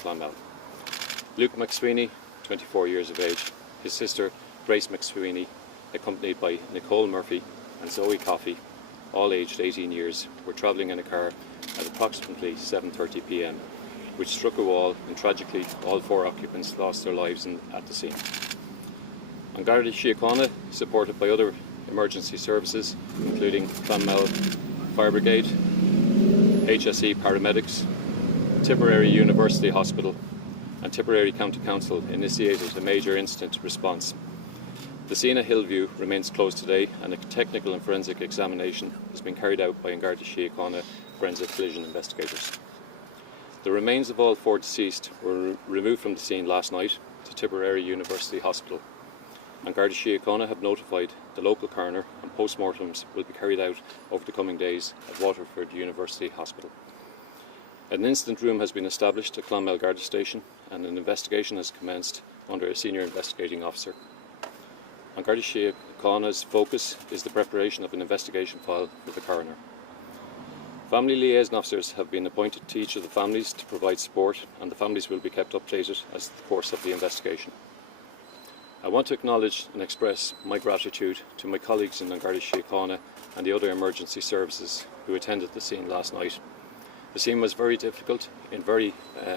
Clonmel. Luke McSweeney, 24 years of age, his sister Grace McSweeney, accompanied by Nicole Murphy and Zoe Coffey, all aged 18 years, were travelling in a car at approximately 7:30 p.m, which struck a wall, and tragically all 4 occupants lost their lives at the scene. An Garda Síochána, supported by other emergency services, including Clonmel Fire Brigade, HSE paramedics, Tipperary University Hospital and Tipperary County Council, initiated a major incident response. The scene at Hillview remains closed today, and a technical and forensic examination has been carried out by An Garda Síochána forensic collision investigators. The remains of all 4 deceased were removed from the scene last night to Tipperary University Hospital. An Garda Síochána have notified the local coroner, and post-mortems will be carried out over the coming days at Waterford University Hospital. An incident room has been established at Clonmel Garda Station, and an investigation has commenced under a senior investigating officer. An Garda Síochána's focus is the preparation of an investigation file for the coroner. Family liaison officers have been appointed to each of the families to provide support, and the families will be kept updated as the course of the investigation. I want to acknowledge and express my gratitude to my colleagues in An Garda Síochána and the other emergency services who attended the scene last night. The scene was very difficult in very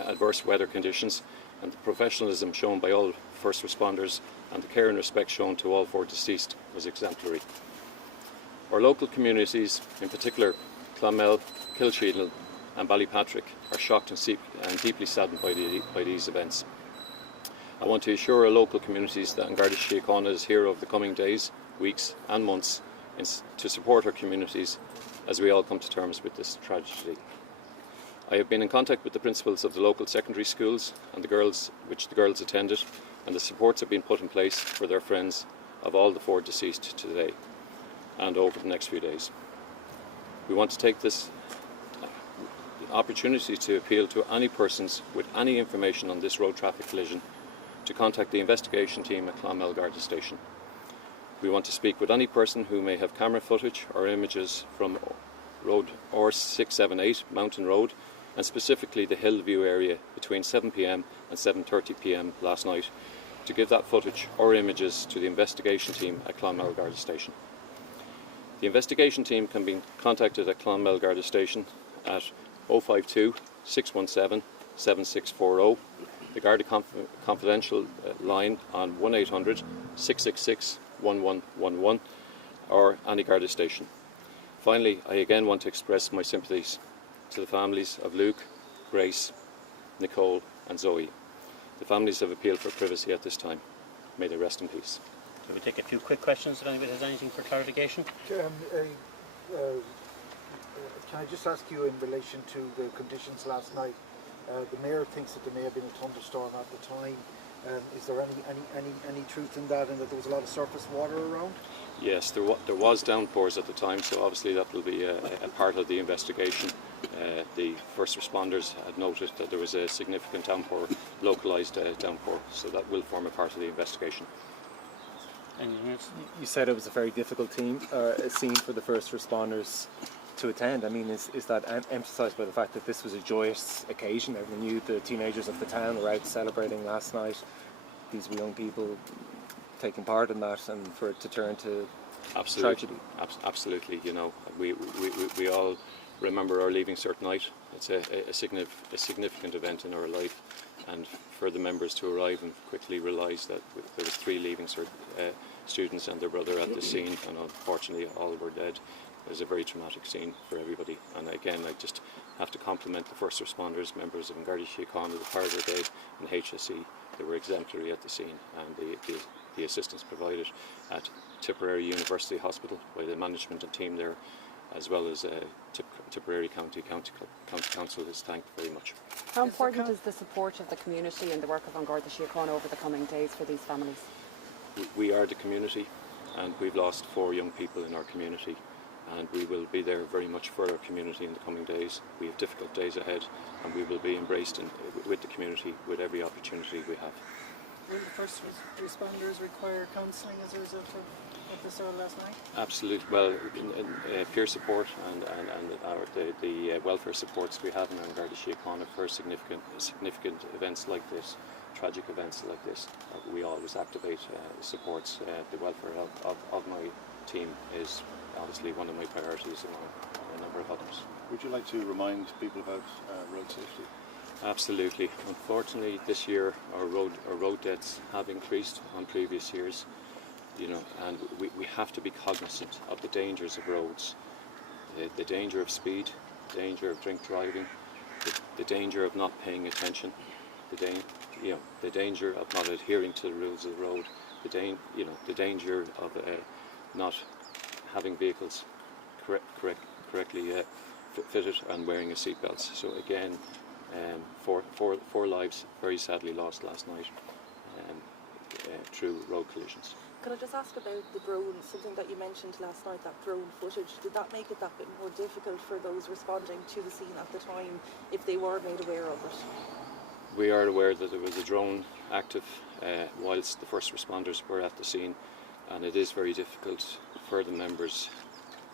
adverse weather conditions, and the professionalism shown by all first responders and the care and respect shown to all 4 deceased was exemplary. Our local communities, in particular Clonmel, Kilsheedle and Ballypatrick, are shocked and deeply saddened by these events. I want to assure our local communities that An Garda Síochána is here over the coming days, weeks and months to support our communities as we all come to terms with this tragedy. I have been in contact with the principals of the local secondary schools and which the girls attended, and the supports have been put in place for their friends of all the 4 deceased today and over the next few days. We want to take this opportunity to appeal to any persons with any information on this road traffic collision to contact the investigation team at Clonmel Garda Station. We want to speak with any person who may have camera footage or images from Road R678 Mountain Road, and specifically the Hillview area between 7 p.m. and 7:30 p.m. last night, to give that footage or images to the investigation team at Clonmel Garda Station. The investigation team can be contacted at Clonmel Garda Station at 052 617 7640, the Garda Confidential line on 1800 666 1111, or any Garda station. Finally, I again want to express my sympathies to the families of Luke, Grace, Nicole and Zoe. The families have appealed for privacy at this time. May they rest in peace. Can we take a few quick questions if anybody has anything for clarification? Can I just ask you in relation to the conditions last night? The Mayor thinks that there may have been a thunderstorm at the time. Is there any truth in that, and that there was a lot of surface water around? Yes, there was downpours at the time, so obviously that will be a part of the investigation. The first responders had noted that there was a significant downpour, localised downpour, so that will form a part of the investigation. Anything else? You said it was a very difficult scene for the first responders to attend. I mean, is that emphasised by the fact that this was a joyous occasion? Everyone knew the teenagers of the town were out celebrating last night. These were young people taking part in that, and for it to turn to tragedy. Absolutely. You know, we all remember our Leaving Cert night. It's a significant event in our life, and for the members to arrive and quickly realise that there was 3 Leaving Cert students and their brother at the scene, and unfortunately all were dead. It was a very traumatic scene for everybody, and again I just have to compliment the first responders, members of An Garda Síochána, the Fire Brigade and HSE. They were exemplary at the scene, and the assistance provided at Tipperary University Hospital by the management and team there, as well as Tipperary County Council, is thanked very much. How important is the support of the community and the work of An Garda Síochána over the coming days for these families? We are the community, and we've lost 4 young people in our community, and we will be there very much for our community in the coming days. We have difficult days ahead, and we will be embraced with the community with every opportunity we have. Will the first responders require counselling as a result of what the soil last night? Absolutely. Well, peer support and the welfare supports we have in Garda Síochána for significant events like this, tragic events like this, we always activate supports. The welfare of my team is obviously one of my priorities among a number of others. Would you like to remind people about road safety? Absolutely. Unfortunately, this year our road deaths have increased on previous years. And we have to be cognizant of the dangers of roads, the danger of speed, the danger of drink driving, the danger of not paying attention, the danger of not adhering to the rules of the road, the danger of not having vehicles correctly fitted and wearing a seatbelt. So again, four lives very sadly lost last night through road collisions. Can I just ask about the drone, something that you mentioned last night, that drone footage, did that make it that bit more difficult for those responding to the scene at the time if they were made aware of it? We are aware that there was a drone active whilst the first responders were at the scene, and it is very difficult for the members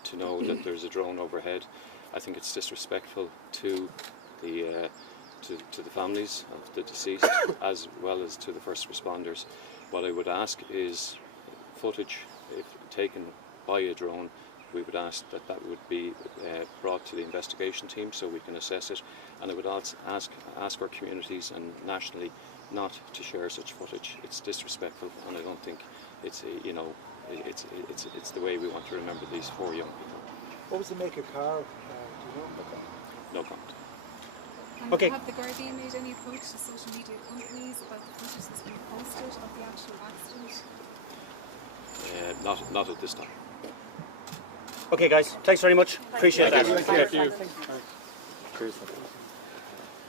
to know that there's a drone overhead. I think it's disrespectful to the families of the deceased as well as to the first responders. What I would ask is footage, if taken by a drone, we would ask that would be brought to the investigation team so we can assess it, and I would also ask our communities and nationally not to share such footage. It's disrespectful, and I don't think it's it's the way we want to remember these four young people. What was the make of car? Do you know? No comment. And Okay. have the Gardaí made any approach to social media companies about the footage that's been posted of the actual accident? Not at this time. Okay, guys, thanks very much. Appreciate that. Thank you. Cheers.